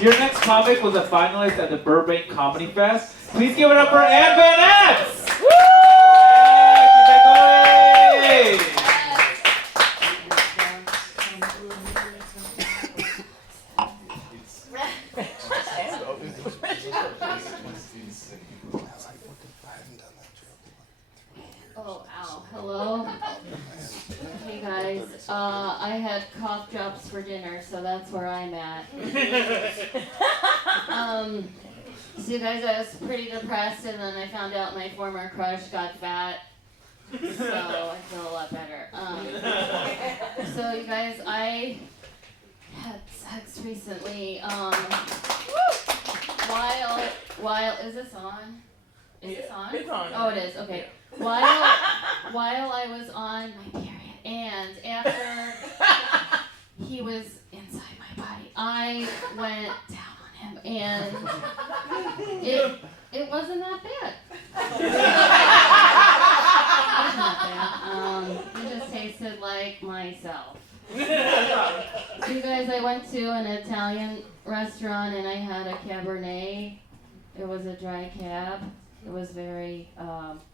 Your next comic was a finalist at the Burbank Comedy Fest. Please give it up for Ann Van X! Woo! Yay! Oh, ow. Hello? Hey guys, I had cough drops for dinner, so that's where I'm at. So you guys, I was pretty depressed, and then I found out my former crush got fat, so I feel a lot better. So you guys, I had sex recently, while, is this on? Is this on? It's on. Oh, it is, okay. While I was on my period, and after he was inside my body, I went down on him, and it wasn't that bad. It wasn't that bad. It just tasted like myself. So you guys, I went to an Italian restaurant, and I had a Cabernet. It was a dry cab. It was very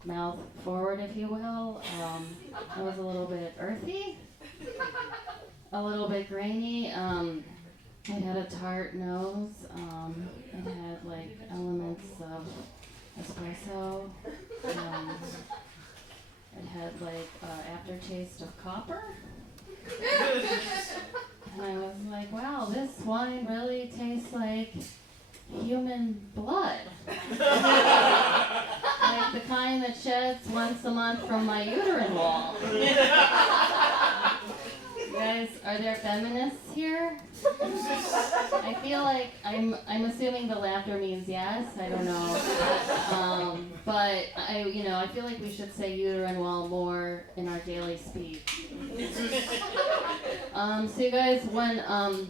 mouth forward, if you will. It was a little bit earthy, a little bit grainy. It had a tart nose. It had like elements of espresso. It had like aftertaste of copper. And I was like, wow, this wine really tastes like human blood. Like the kind that sheds once a month from my uterine wall. Guys, are there feminists here? I feel like I'm assuming the laughter means yes. I don't know. But I feel like we should say uterine wall more in our daily speech. So you guys, when I'm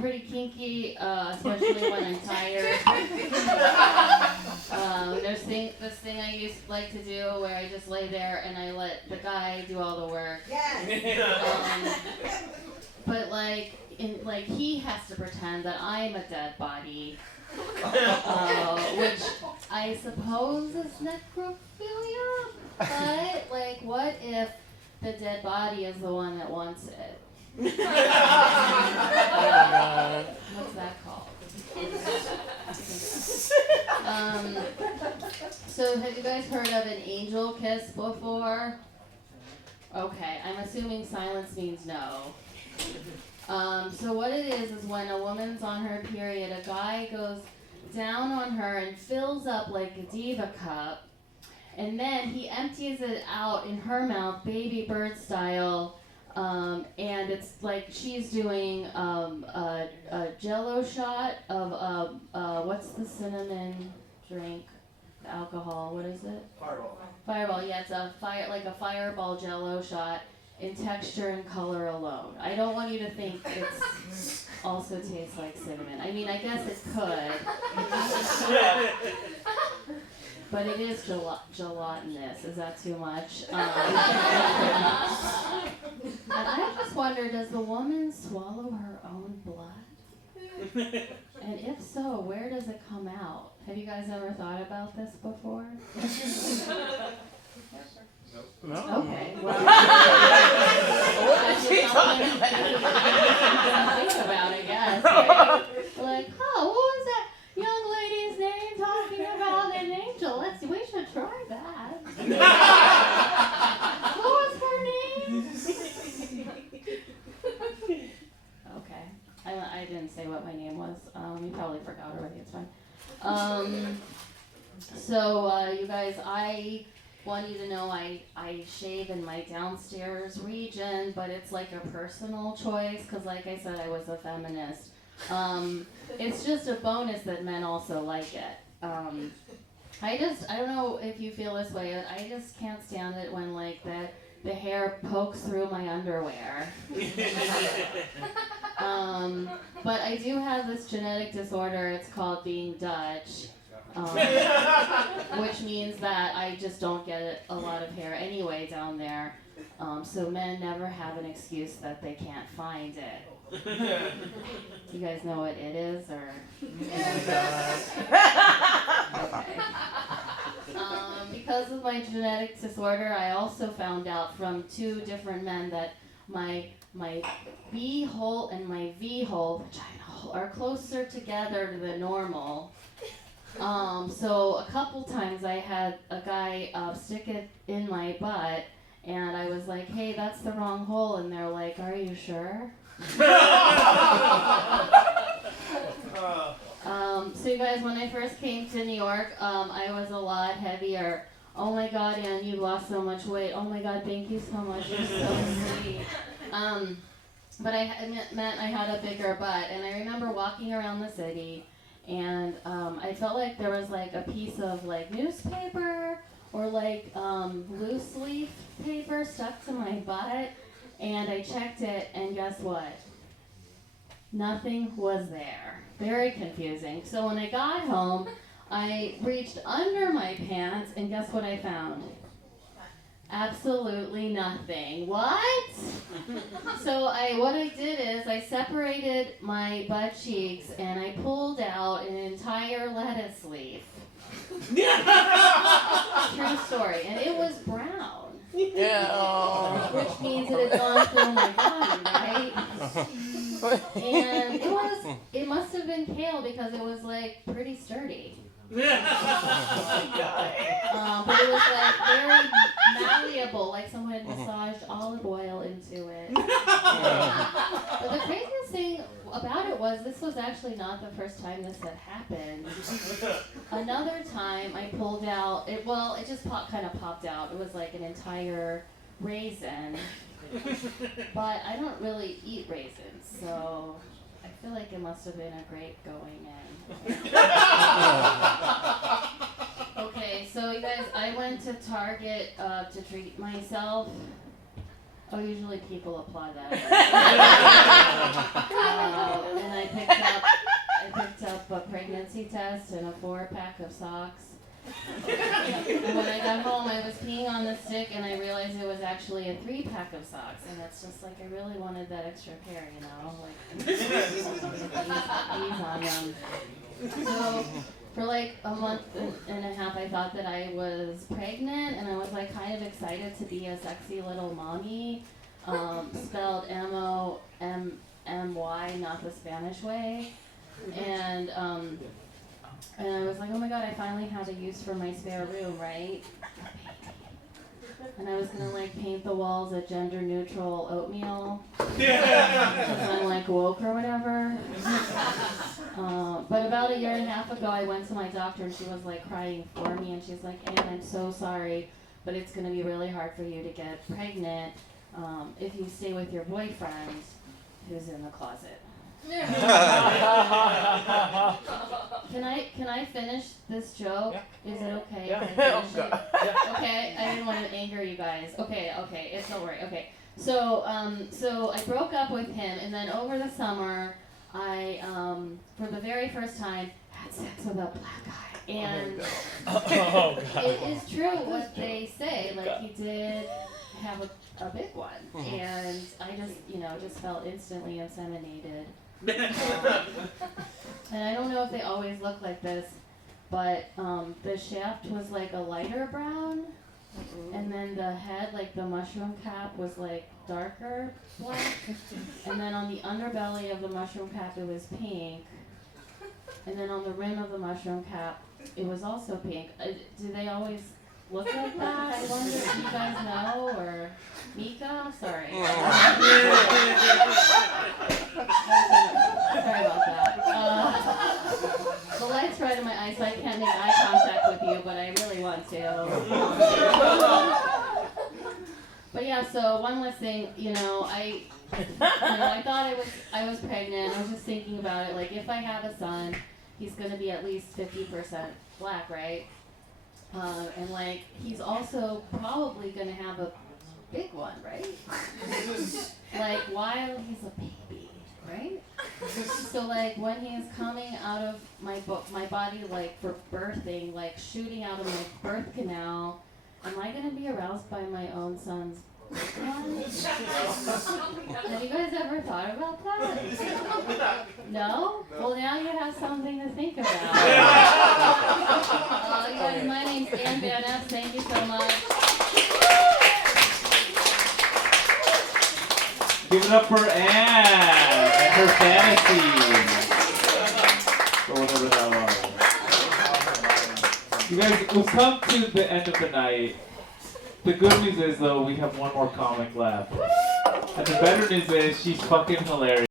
pretty kinky, especially when I'm tired. There's this thing I used to like to do where I just lay there and I let the guy do all the work. Yes. But he has to pretend that I'm a dead body, which I suppose is necrophilia. But what if the dead body is the one that wants it? What's that called? So have you guys heard of an angel kiss before? Okay, I'm assuming silence means no. So what it is when a woman's on her period, a guy goes down on her and fills up like a diva cup, and then he empties it out in her mouth, baby bird style, and it's like she's doing a Jello shot of what's the cinnamon drink? The alcohol, what is it? Fireball. Fireball, yeah, it's a fireball Jello shot in texture and color alone. I don't want you to think it also tastes like cinnamon. I mean, I guess it could. But it is gelatinous. Is that too much? And I just wonder, does the woman swallow her own blood? And if so, where does it come out? Have you guys ever thought about this before? No. Okay. Well, What is she talking about? Think about it, yes. Right? Like, what was that young lady's name talking about an angel? We should try that. What was her name? Okay. I didn't say what my name was. You probably forgot already. It's fine. So you guys, I want you to know I shave in my downstairs region, but it's like a personal choice because, like I said, I was a feminist. It's just a bonus that men also like it. I don't know if you feel this way. I just can't stand it when like the hair pokes through my underwear. But I do have this genetic disorder. It's called being Dutch. Which means that I just don't get a lot of hair anyway down there. So men never have an excuse that they can't find it. You guys know what it is, or? Okay. Because of my genetic disorder, I also found out from 2 different men that my B hole and my V hole, vagina hole, are closer together than normal. So a couple times I had a guy stick it in my butt, and I was like, hey, that's the wrong hole, and they're like, are you sure? So you guys, when I first came to New York, I was a lot heavier. Oh my God, Ann, you lost so much weight. Oh my God, thank you so much. You're so sweet. But it meant I had a bigger butt. And I remember walking around the city, and I felt like there was like a piece of like newspaper or like loose leaf paper stuck to my butt. And I checked it, and guess what? Nothing was there. Very confusing. So when I got home, I reached under my pants, and guess what I found? Absolutely nothing. What? So what I did is I separated my butt cheeks, and I pulled out an entire lettuce leaf. True story. And it was brown. Yeah. Which means it had gone through my body, right? And it must have been kale because it was like pretty sturdy. But it was like very malleable, like someone had massaged olive oil into it. But the craziest thing about it was this was actually not the first time this had happened. Another time I pulled out, it just kind of popped out. It was like an entire raisin. But I don't really eat raisins, so I feel like it must have been a great going in. Okay, so you guys, I went to Target to treat myself. Oh, usually people applaud that. And I picked up a pregnancy test and a 4-pack of socks. And when I got home, I was peeing on the stick, and I realized it was actually a 3-pack of socks. And it's just like I really wanted that extra pair, you know, like ease on them. So for like a month and a half, I thought that I was pregnant, and I was like kind of excited to be a sexy little mommy, spelled M-O-M-M-Y, not the Spanish way. And I was like, oh my God, I finally had a use for my spare room, right? And I was gonna like paint the walls a gender neutral oatmeal. Because I'm like woke or whatever. But about a year and a half ago, I went to my doctor, and she was like crying for me, and she's like, Ann, I'm so sorry, but it's gonna be really hard for you to get pregnant if you stay with your boyfriend who's in the closet. Can I finish this joke? Yeah. Is it okay? Yeah. If I finish it? Okay, I didn't want to anger you guys. Okay, it's don't worry. Okay, so I broke up with him, and then over the summer, I for the very first time had sex with a black guy, and it is true what they say. Like he did have a big one, and I just felt instantly inseminated. And I don't know if they always look like this, but the shaft was like a lighter brown, and then the head, like the mushroom cap, was like darker black, and then on the underbelly of the mushroom cap it was pink, and then on the rim of the mushroom cap it was also pink. Do they always look like that? I wonder if you guys know, or Mika? Sorry. Sorry about that. The light's right in my eyes, so I can't make eye contact with you, but I really want to. But yeah, so one last thing, I thought I was pregnant. I was just thinking about it, like if I have a son, he's gonna be at least 50% black, right? And like he's also probably gonna have a big one, right? Like while he's a baby, right? So like when he's coming out of my body, like for birthing, like shooting out of my birth canal, am I gonna be aroused by my own son's Have you guys ever thought about that? No? Well, now you have something to think about. Guys, my name's Ann Van Ness. Thank you so much. Give it up for Anne and her fantasy. Or whatever that was. You guys, we've come to the end of the night. The good news is, though, we have one more comic left. And the better news is, she's fucking hilarious.